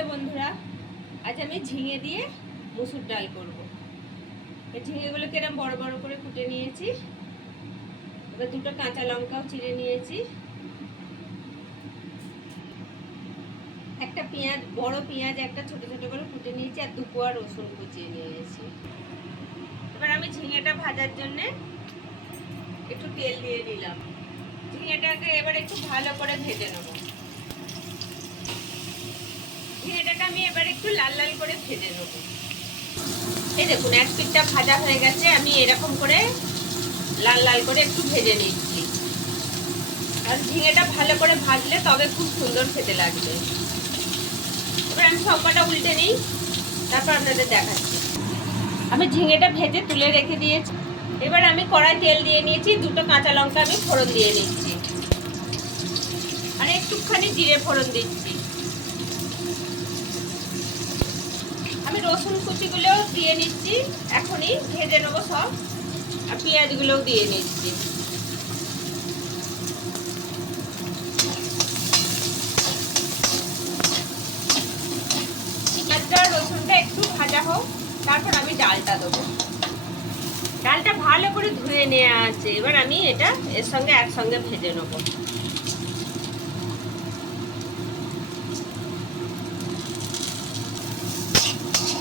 Hello বন্ধুরা, আজ আমি ঝিঙে দিয়ে মুসুর ডাল করব। ঝিঙেগুলোকে এরকম বড় বড় করে কুটে নিয়েছি। এবার দুটো কাঁচা লঙ্কাও চিড়ে নিয়েছি। একটা পেঁয়াজ, বড় পেঁয়াজ একটা ছোট ছোট করে কুটে নিয়েছি আর দু কোয়া রসুন কুচিয়ে নিয়েছি। এবার আমি ঝিঙেটা ভাজার জন্যে একটু তেল দিয়ে দিলাম ঝিঙেটাকে এবার একটু ভালো করে ভেজে নেব ঝিঙেটাকে আমি এবার একটু লাল লাল করে ভেজে নেব। এই দেখুন, এক পিঠটা ভাজা হয়ে গেছে, আমি এরকম করে লাল লাল করে একটু ভেজে নিচ্ছি। আর ঝিঙেটা ভালো করে ভাজলে তবে খুব সুন্দর খেতে লাগবে। এবার আমি সবকটা উল্টে নিই, তারপর আপনাদের দেখাচ্ছি। আমি ঝিঙেটা ভেজে তুলে রেখে দিয়েছি। এবার আমি কড়াই তেল দিয়ে নিয়েছি, দুটো কাঁচা লঙ্কা আমি ফোড়ন দিয়ে নিচ্ছি। আর একটুখানি জিরে ফোড়ন দিচ্ছি। রসুন কুচিগুলোও দিয়ে নিচ্ছি। এখনই ভেজে নেব সব। আর পেঁয়াজগুলোও দিয়ে নিচ্ছি। রসুনটা একটু ভাজা হোক, তারপর আমি ডালটা দেবো। ডালটা ভালো করে ধুয়ে নেওয়া আছে। এবার আমি এটা এর সঙ্গে একসঙ্গে ভেজে নেব।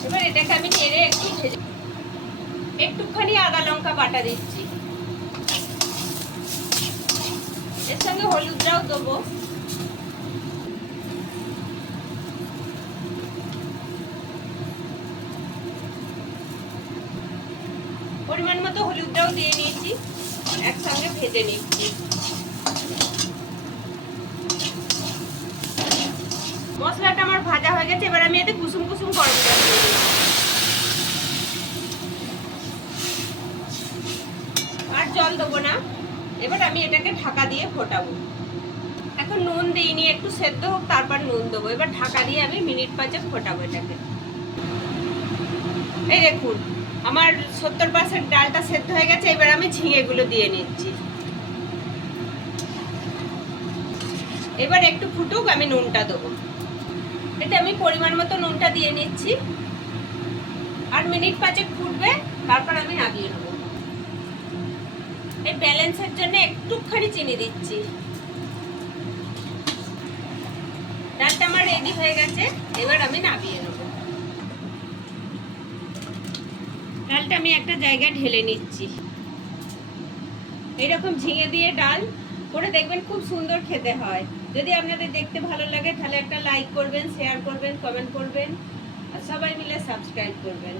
এবার এটাকে আমি নেড়ে একটু ভেজে একটুখানি আদা লঙ্কা বাটা দিচ্ছি। এর সঙ্গে হলুদটাও দেবো। পরিমাণ মতো হলুদটাও দিয়ে নিয়েছি, একসঙ্গে ভেজে নিচ্ছি। মশলাটা আমার ভাজা হয়ে গেছে, এবার আমি এতে কুসুম কুসুম গরম জল আর জল দেবো না। এবার আমি এটাকে ঢাকা দিয়ে ফোটাবো। এখন নুন দিইনি একটু সেদ্ধ হোক, তারপর নুন দেবো। এবার ঢাকা দিয়ে আমি মিনিট পাঁচেক ফোটাবো এটাকে। এই দেখুন, আমার সত্তর পার্সেন্ট ডালটা সেদ্ধ হয়ে গেছে, এবার আমি ঝিঙেগুলো দিয়ে নিচ্ছি। এবার একটু ফুটুক, আমি নুনটা দেবো। এতে আমি পরিমাণ মতো নুনটা দিয়ে নিচ্ছি। আর মিনিট পাঁচেক ফুটবে, তারপর আমি নামিয়ে নেব। এই ব্যালেন্সের জন্য একটুখানি চিনি দিচ্ছি। ডালটা আমার রেডি হয়ে গেছে, এবার আমি নামিয়ে নেব। ডালটা আমি একটা জায়গায় ঢেলে নিচ্ছি। এরকম ঝিঙে দিয়ে ডাল করে দেখবেন খুব সুন্দর খেতে হয়। যদি আপনাদের দেখতে ভালো লাগে, তাহলে একটা লাইক করবেন শেয়ার করবেন কমেন্ট করবেন, আর সবাই মিলে সাবস্ক্রাইব করবেন।